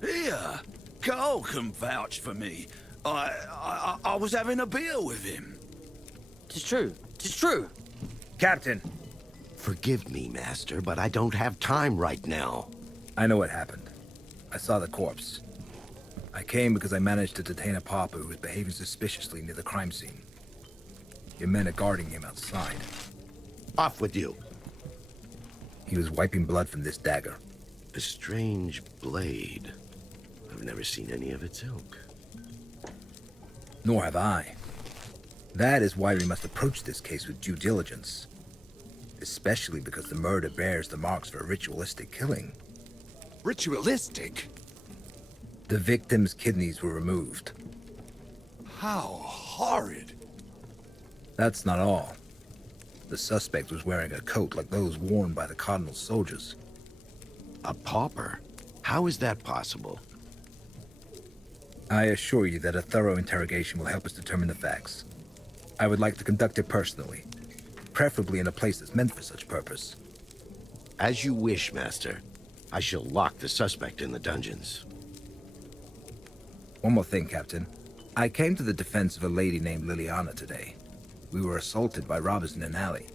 Here, Carl can vouch for me. I was having a beer with him. Tis true. Tis true. Captain! Forgive me, Master, but I don't have time right now. I know what happened. I saw the corpse. I came because I managed to detain a pauper who was behaving suspiciously near the crime scene. Your men are guarding him outside. Off with you. He was wiping blood from this dagger. A strange blade. I've never seen any of its ilk. Nor have I. That is why we must approach this case with due diligence. Especially because the murder bears the marks for a ritualistic killing. Ritualistic? The victim's kidneys were removed. How horrid. That's not all. The suspect was wearing a coat like those worn by the Cardinal's soldiers. A pauper? How is that possible? I assure you that a thorough interrogation will help us determine the facts. I would like to conduct it personally, preferably in a place that's meant for such purpose. As you wish, Master. I shall lock the suspect in the dungeons. One more thing, Captain. I came to the defense of a lady named Liliana today. We were assaulted by robbers in an alley.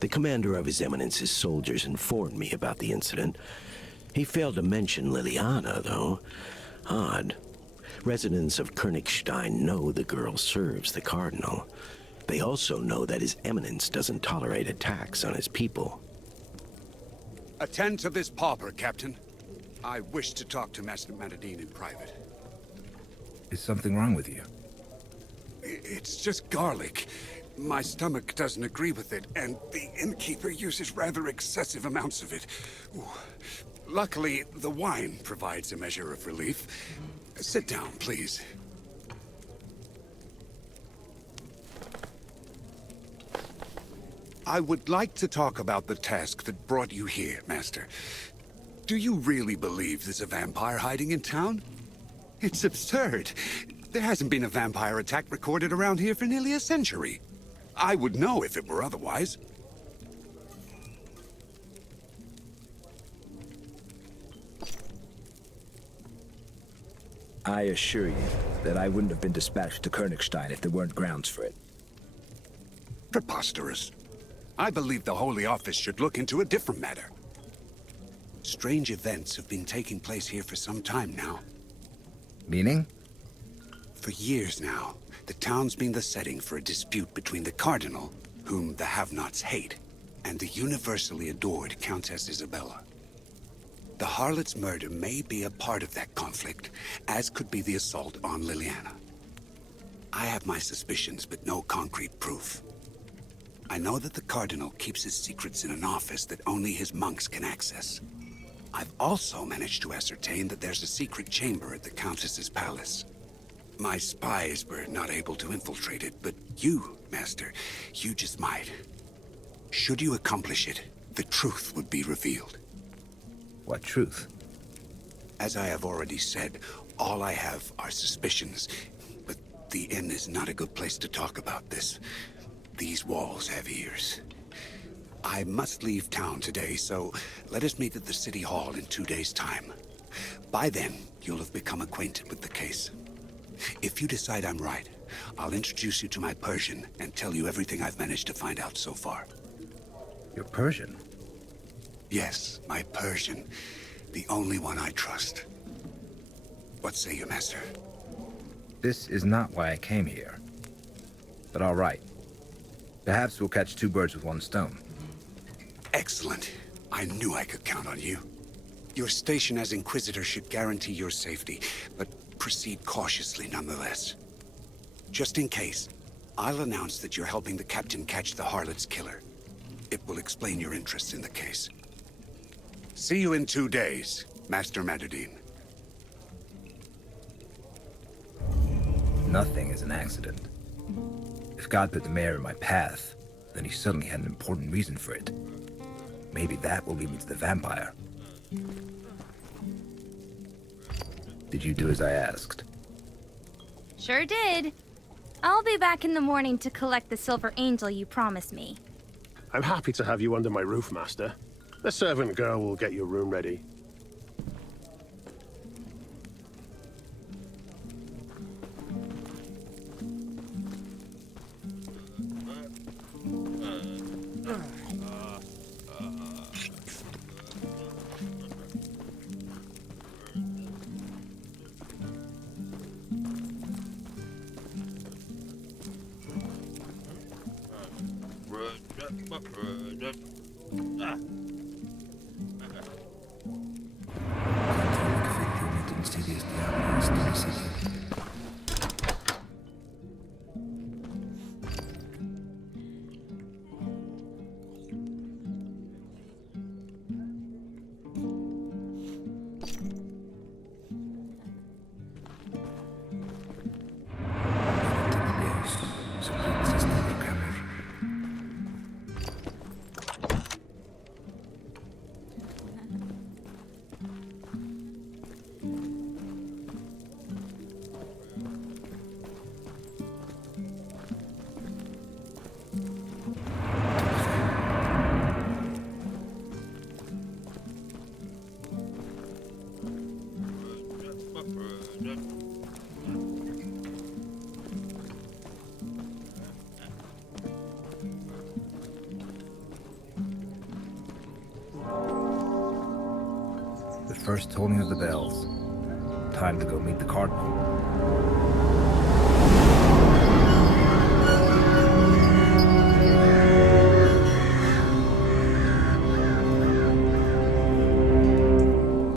The commander of His Eminence's soldiers informed me about the incident. He failed to mention Liliana, though. Odd. Residents of Koenigstein know the girl serves the Cardinal. They also know that His Eminence doesn't tolerate attacks on his people. Attend to this pauper, Captain. I wish to talk to Master Madderdin in private. Is something wrong with you? It's just garlic. My stomach doesn't agree with it, and the innkeeper uses rather excessive amounts of it. Ooh. Luckily, the wine provides a measure of relief. Sit down, please. I would like to talk about the task that brought you here, Master. Do you really believe there's a vampire hiding in town? It's absurd. There hasn't been a vampire attack recorded around here for nearly a century. I would know if it were otherwise. I assure you, that I wouldn't have been dispatched to Koenigstein if there weren't grounds for it. Preposterous. I believe the Holy Office should look into a different matter. Strange events have been taking place here for some time now. Meaning? For years now, the town's been the setting for a dispute between the Cardinal, whom the have-nots hate, and the universally adored Countess Isabella. The harlot's murder may be a part of that conflict, as could be the assault on Liliana. I have my suspicions, but no concrete proof. I know that the Cardinal keeps his secrets in an office that only his monks can access. I've also managed to ascertain that there's a secret chamber at the Countess's palace. My spies were not able to infiltrate it, but you, Master, you just might. Should you accomplish it, the truth would be revealed. What truth? As I have already said, all I have are suspicions, but the inn is not a good place to talk about this. These walls have ears. I must leave town today, so let us meet at the City Hall in 2 days' time. By then, you'll have become acquainted with the case. If you decide I'm right, I'll introduce you to my Persian and tell you everything I've managed to find out so far. Your Persian? Yes, my Persian. The only one I trust. What say you, Master? This is not why I came here. But all right. Perhaps we'll catch two birds with one stone. Excellent. I knew I could count on you. Your station as Inquisitor should guarantee your safety, but proceed cautiously nonetheless. Just in case, I'll announce that you're helping the captain catch the harlot's killer. It will explain your interest in the case. See you in 2 days, Master Madderdin. Nothing is an accident. If God put the mayor in my path, then he suddenly had an important reason for it. Maybe that will lead me to the vampire. Did you do as I asked? Sure did. I'll be back in the morning to collect the silver angel you promised me. I'm happy to have you under my roof, Master. The servant girl will get your room ready. The first tolling of the bells. Time to go meet the Cardinal.